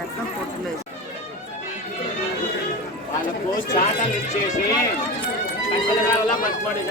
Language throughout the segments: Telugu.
లెక్క పొట్టులేదు వాళ్ళకు చాటలు ఇచ్చేసి కట్టెల పట్టుబడి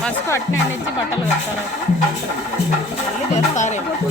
పసుపు అట్నే నుంచి బట్టలు కట్టారు మళ్ళీ తెస్తారేమో చెప్పు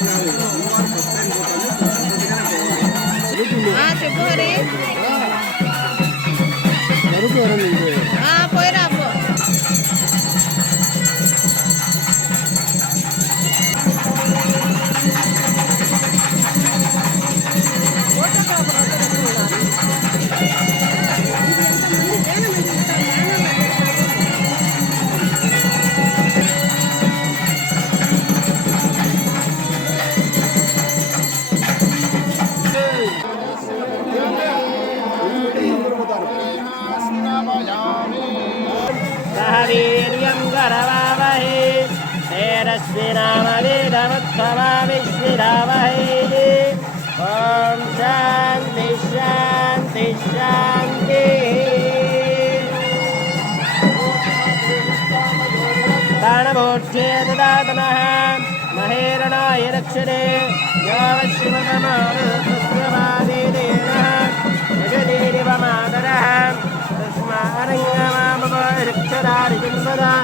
మరి పోయిరా ओम शांति शांति शांति दानमोक्षे ददातनः महेरणाय रक्षणे यावश्शिवतमानसुस्रवादेदेनः यजदेरिवमादरः तस्मारङ्गमामवरक्षदारिजं सदा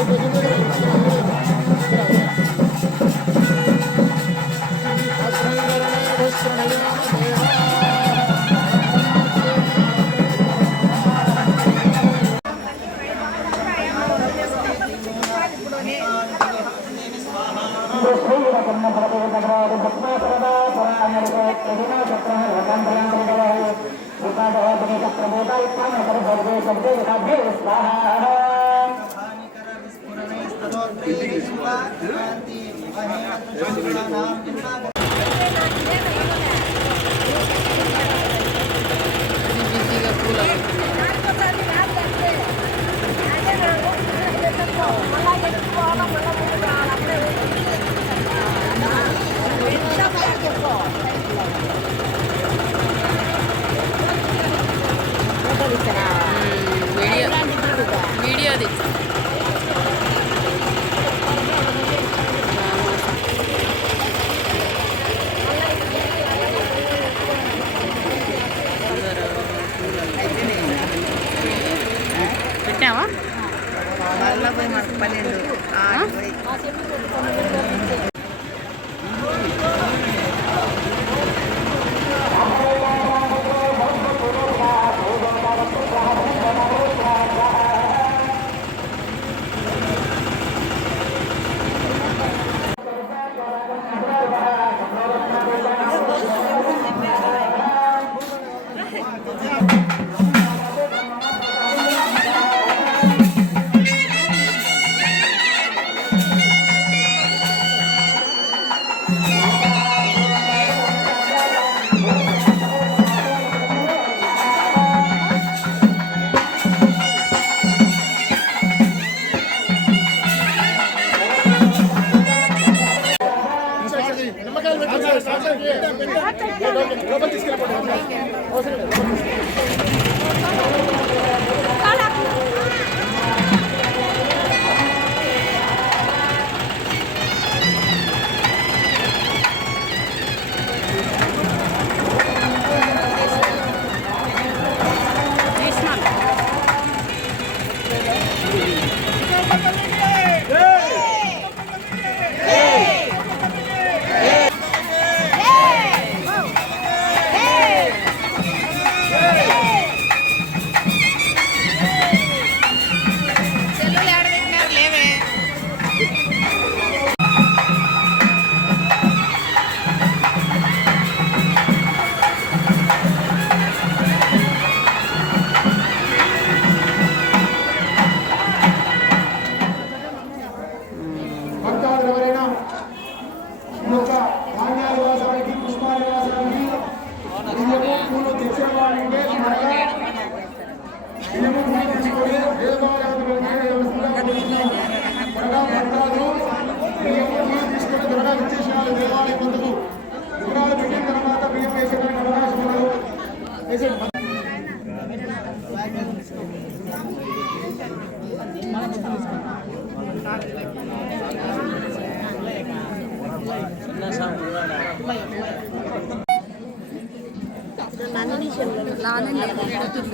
Thank you. వీడియో తీసా పెట్టావా మళ్ళీ పోయి మనకు 12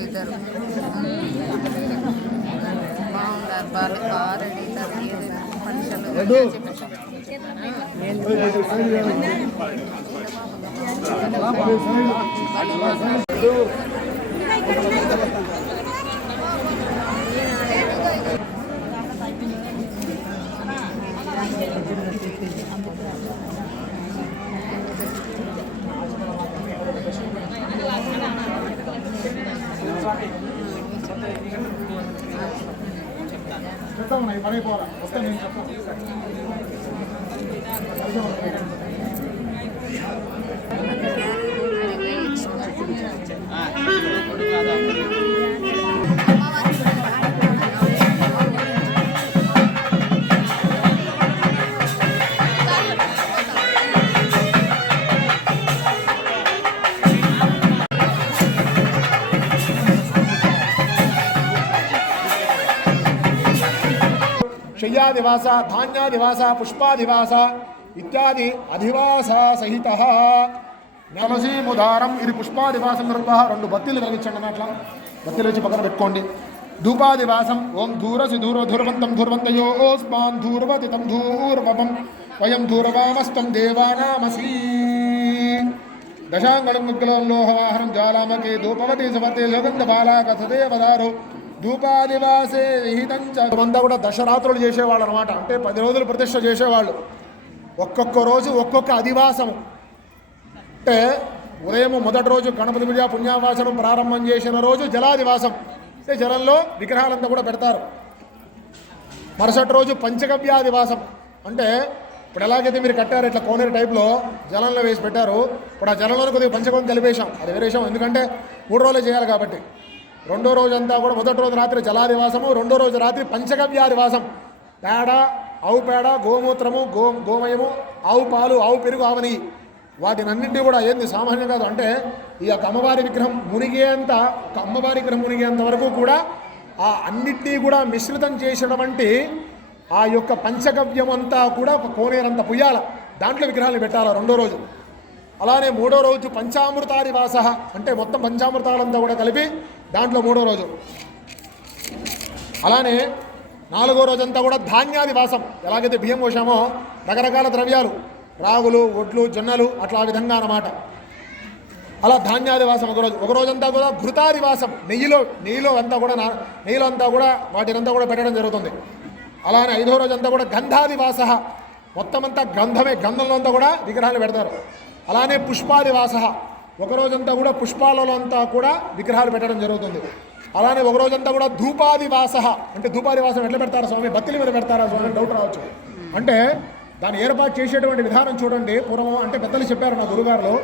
ఇద్దరు బాగుంటారు బాగా కారు మనుషులు చెప్తాను నాకు పని పోరా వస్తాను నేను చెప్తాను శయ్యాదివాస ధాన్యాదివాస పుష్పాదివాస ఇత్యాది అధివాస సహిత తులసీముదారం ఇది పుష్పాదివాసం కనుక 2 బత్తిలు కలిగించండి అట్లా బత్తిలు వచ్చి పక్కన పెట్టుకోండి ధూపాదివాసం ఓం ధూరసి ధూర ధూర్వంతం ధూర్వంతయో ఓస్మాన్ ధూర్వతి తం ధూర్వపం వయం ధూర్వామస్తం దేవానామసి దశాంగళం ముగ్గులోహవాహనం జ్వాలామకే ధూపవతి సవతే సుగంధ బాలా కథదేవదారు ధూపాదివాసే విహితంచ అంతా కూడా దశరాత్రులు చేసేవాళ్ళు అనమాట. అంటే 10 రోజులు ప్రతిష్ఠ చేసేవాళ్ళు. ఒక్కొక్క రోజు ఒక్కొక్క అధివాసము. అంటే ఉదయం మొదటి రోజు గణపతి పూజ పుణ్యావాసనం ప్రారంభం చేసిన రోజు జలాదివాసం, అంటే జలంలో విగ్రహాలంతా కూడా పెడతారు. మరుసటి రోజు పంచగవ్యాదివాసం, అంటే ఇప్పుడు ఎలాగైతే మీరు కట్టారు ఇట్లా కోనేరు టైప్లో జలంలో వేసి పెట్టారు, ఇప్పుడు ఆ జలంలో కొద్దిగా పంచగవ్యం కలిపేశాం, అది వేరేసాం, ఎందుకంటే 3 రోజులే చేయాలి కాబట్టి. రెండో రోజు అంతా కూడా మొదటి రోజు రాత్రి జలాదివాసము, రెండో రోజు రాత్రి పంచగవ్యాదివాసం. పేడ, ఆవు పేడ, గోమూత్రము, గోమయము, ఆవు పాలు, ఆవు పెరుగు, ఆవని, వాటినన్నింటినీ కూడా ఏంది సామాన్యం కాదు. అంటే ఈ యొక్క అమ్మవారి విగ్రహం మునిగేంత, అమ్మవారి విగ్రహం మునిగేంత వరకు కూడా ఆ అన్నిటినీ కూడా మిశ్రితం చేసినటువంటి ఆ యొక్క పంచగవ్యం అంతా కూడా ఒక కోనేరంత పుయ్యాల, దాంట్లో విగ్రహాలు పెట్టాలి రెండో రోజు. అలానే మూడో రోజు పంచామృతాదివాస, అంటే మొత్తం పంచామృతాలంతా కూడా కలిపి దాంట్లో మూడో రోజు. అలానే 4వ రోజంతా కూడా ధాన్యాదివాసం, ఎలాగైతే బియ్యం పోసామో రకరకాల ద్రవ్యాలు, రాగులు, ఒడ్లు, జొన్నలు, అట్లా ఆ విధంగా అన్నమాట. అలా ధాన్యాదివాసం ఒక రోజంతా కూడా ఘృతాదివాసం, నెయ్యిలో అంతా కూడా వాటినంతా కూడా పెట్టడం జరుగుతుంది. అలానే 5వ రోజంతా కూడా గంధాదివాస, మొత్తం అంతా గంధంలో అంతా కూడా విగ్రహాలు పెడతారు. అలానే పుష్పాదివాస, ఒక రోజంతా కూడా పుష్పాలలో అంతా కూడా విగ్రహాలు పెట్టడం జరుగుతుంది. అలానే ఒక రోజంతా కూడా ధూపాదివాస, అంటే ధూపాదివాసం ఎట్లా పెడతారా స్వామి, బత్తిల మీద పెడతారా స్వామి డౌట్ రావచ్చు. అంటే దాన్ని ఏర్పాటు చేసేటువంటి విధానం చూడండి. పూర్వం అంటే పెద్దలు చెప్పారు నా గురుగారులు,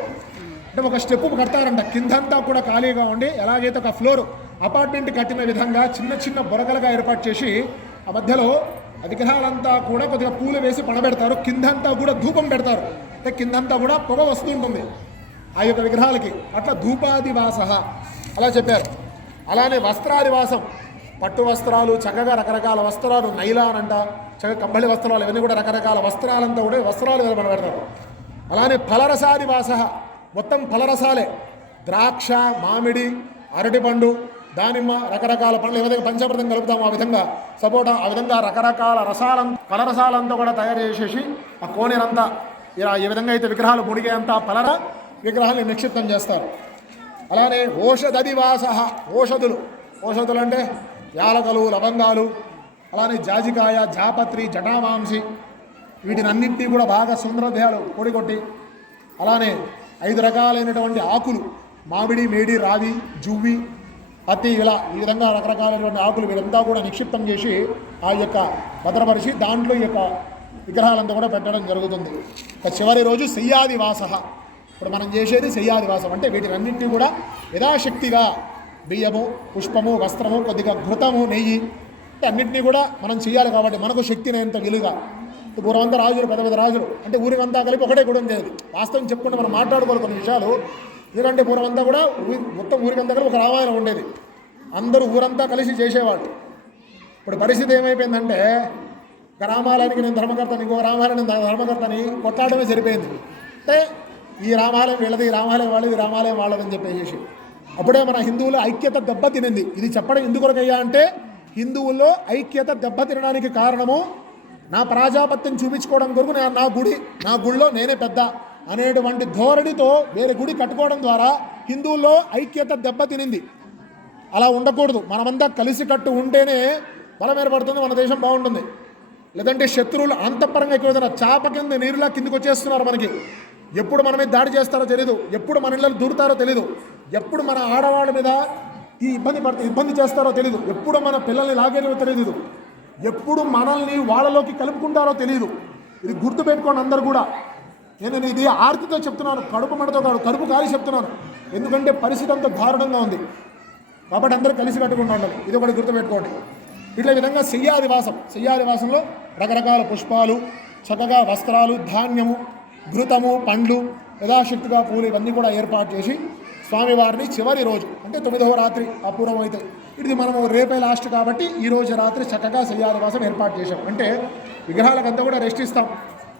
అంటే ఒక స్టెప్ కడతారంట, కిందంతా కూడా ఖాళీగా ఉండి ఎలాగైతే ఒక ఫ్లోర్ అపార్ట్మెంట్ కట్టిన విధంగా చిన్న చిన్న బొరకలుగా ఏర్పాటు చేసి ఆ మధ్యలో ఆ విగ్రహాలంతా కూడా కొద్దిగా పూలు వేసి పడబెడతారు, కిందంతా కూడా ధూపం పెడతారు, అంటే కిందంతా కూడా పొగ వస్తుంటుంది ఆ యొక్క విగ్రహాలకి. అట్లా ధూపాదివాస అలా చెప్పారు. అలానే వస్త్రాదివాసం, పట్టు వస్త్రాలు, చక్కగా రకరకాల వస్త్రాలు, నైలాన్ అంట, చక్కగా కంబళి వస్త్రాలు, ఇవన్నీ కూడా రకరకాల వస్త్రాలంతా కూడా వస్త్రాలు మీద పెడతారు. అలానే ఫలరసాదివాస, మొత్తం ఫలరసాలే, ద్రాక్ష, మామిడి, అరటిపండు, దానిమ్మ, రకరకాల పండ్లు, ఏ విధంగా పంచామృతం కలుపుతాము ఆ విధంగా, సపోటా, ఆ విధంగా రకరకాల ఫలరసాలంతా కూడా తయారు చేసేసి ఆ కోనేరంతా ఇలా ఏ విధంగా అయితే విగ్రహాలు మునిగేంత ఫలర విగ్రహాన్ని నిక్షిప్తం చేస్తారు. అలానే ఓషధదివాస, ఓషధులు అంటే యాలకలు, లవంగాలు, అలానే జాజికాయ, జాపత్రి, జటామాంసి, వీటినన్నింటినీ కూడా బాగా సుందరదేహాలు పొడిగొట్టి, అలానే 5 రకాలైనటువంటి ఆకులు, మామిడి, మేడి, రావి, జువ్వి, అతి, ఇలా ఈ విధంగా రకరకాలైనటువంటి ఆకులు వీరంతా కూడా నిక్షిప్తం చేసి ఆ యొక్క భద్రపరిచి దాంట్లో ఈ యొక్క విగ్రహాలంతా కూడా పెట్టడం జరుగుతుంది. చివరి రోజు శయ్యాదివాస, ఇప్పుడు మనం చేసేది శయ్యాదివాసం, అంటే వీటినన్నింటినీ కూడా యథాశక్తిగా బియ్యము, పుష్పము, వస్త్రము, కొద్దిగా ఘృతము, నెయ్యి, అన్నింటినీ కూడా మనం చేయాలి. కాబట్టి మనకు శక్తినంత విలుగా పూర్వంతా రాజులు, 10 రాజులు, అంటే ఊరికంతా కలిపి ఒకటే కూడా ఉండేది. వాస్తవం చెప్పుకుంటే మనం మాట్లాడుకోవాలి కొన్ని విషయాలు. ఎందుకంటే పూర్వంతా కూడా మొత్తం ఊరికంతా కలిపి ఒక రామాయణం ఉండేది, అందరూ ఊరంతా కలిసి చేసేవాళ్ళు. ఇప్పుడు పరిస్థితి ఏమైపోయిందంటే ఒక రామాలయానికి నేను ధర్మకర్తని, ఇంకో రామాలయం నేను ధర్మకర్తని కొట్లాడమే సరిపోయింది. అంటే ఈ రామాలయం వీళ్ళది, ఈ రామాలయం వాళ్ళది, ఈ రామాలయం వాళ్ళదని చెప్పేసి అప్పుడే మన హిందువుల ఐక్యత దెబ్బతినింది. ఇది చెప్పడం ఎందుకొరకయ్యా అంటే హిందువుల్లో ఐక్యత దెబ్బతినడానికి కారణము నా ప్రజాపత్యం చూపించుకోవడం కొరకు నా గుడిలో నేనే పెద్ద అనేటువంటి ధోరణితో వేరే గుడి కట్టుకోవడం ద్వారా హిందువుల్లో ఐక్యత దెబ్బతినింది. అలా ఉండకూడదు. మనమంతా కలిసికట్టు ఉంటేనే బలం ఏర్పడుతుంది, మన దేశం బాగుంటుంది. లేదంటే శత్రువులు అంతఃపరంగా ఎక్కువ చాప కింద నీరులా కిందకు వచ్చేస్తున్నారు. మనకి ఎప్పుడు మన మీద దాడి చేస్తారో తెలీదు, ఎప్పుడు మన ఇళ్ళలో దూరుతారో తెలీదు, ఎప్పుడు మన ఆడవాళ్ళ మీద ఈ ఇబ్బంది చేస్తారో తెలీదు, ఎప్పుడు మన పిల్లల్ని లాగేదో తెలియదు, ఎప్పుడు మనల్ని వాళ్ళలోకి కలుపుకుంటారో తెలియదు. ఇది గుర్తుపెట్టుకోండి అందరు కూడా. నేను ఇది ఆర్తితో చెప్తున్నాను, కడుపు మంటతో కాదు, కడుపు కాలి చెప్తున్నాను. ఎందుకంటే పరిస్థితి అంత దారుణంగా ఉంది. కాబట్టి అందరూ కలిసి కట్టుకుంటూ ఉండాలి. ఇది ఒకటి గుర్తుపెట్టుకోండి. ఇట్లా విధంగా శయ్యాదివాసంలో రకరకాల పుష్పాలు, చక్కగా వస్త్రాలు, ధాన్యము, ఘృతము, పండ్లు, యథాశక్తిగా పూలు, ఇవన్నీ కూడా ఏర్పాటు చేసి స్వామివారిని చివరి రోజు అంటే 9వ రాత్రి అపూర్వం అయితే ఇది మనము రేపే లాస్ట్ కాబట్టి ఈ రోజు రాత్రి చక్కగా శయ్యాదివాసం ఏర్పాటు చేశాం. అంటే విగ్రహాలకంతా కూడా రెస్ట్ ఇస్తాం.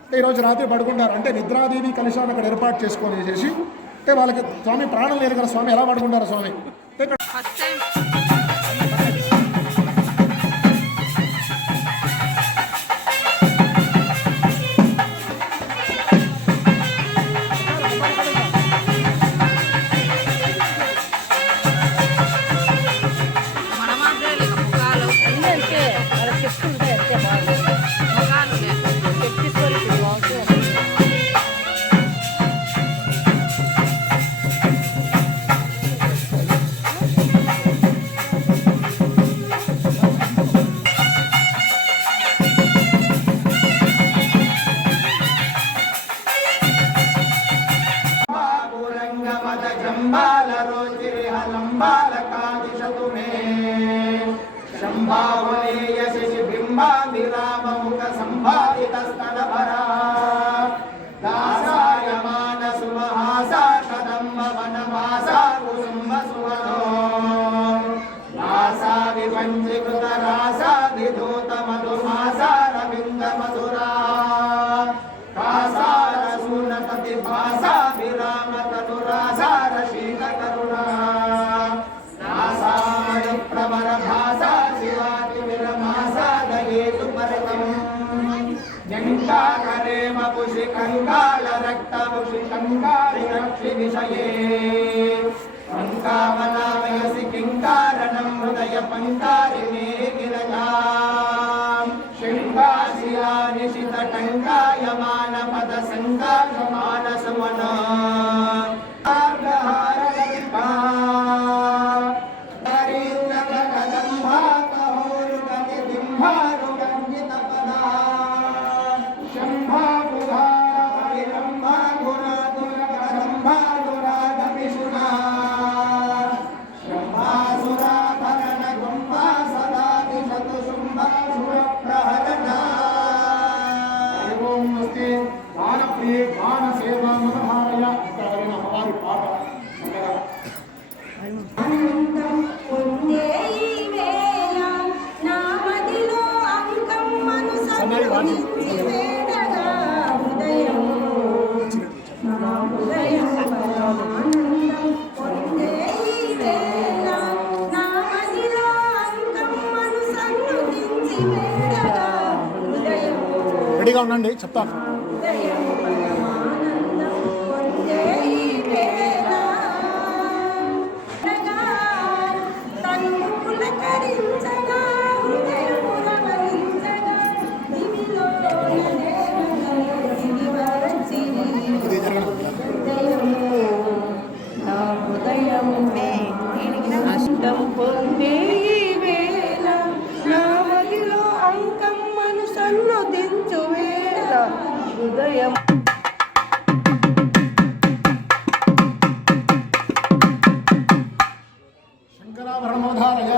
అంటే ఈరోజు రాత్రి పడుకుంటారు. అంటే నిద్రాదేవి కలశాన్ని అక్కడ ఏర్పాటు చేసుకొని చేసి అంటే వాళ్ళకి స్వామి ప్రాణం లేదు కదా, స్వామి ఎలా పడుకుంటారు స్వామి. చెప్తుంటే అంతే బాగా చెప్తి शङ्काकरे वपुषि कङ्कालरक्तमुषि शङ्कारिरक्षि विषये शङ्कामनामयसि किङ्कारणं हृदय पङ्कारिणे गिरजाम् शृङ्गाशिला निशितटङ्कायमानपद सङ्काशमानसमना రెడీగా ఉండండి చెప్తాను. హృదయం శంకరాభరణమోధారయ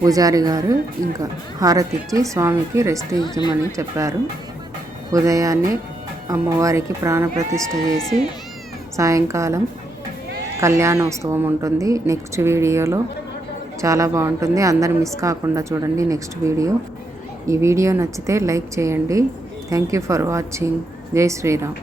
పూజారి గారు ఇంకా హారతి ఇచ్చి స్వామికి రెస్ట్ ఇచ్చమని చెప్పారు. ఉదయాన్నే అమ్మవారికి ప్రాణప్రతిష్ఠ చేసి సాయంకాలం కళ్యాణోత్సవం ఉంటుంది. నెక్స్ట్ వీడియోలో చాలా బాగుంటుంది, అందరూ మిస్ కాకుండా చూడండి నెక్స్ట్ వీడియో. ఈ వీడియో నచ్చితే లైక్ చేయండి. Thank you for watching. జై శ్రీరామ్.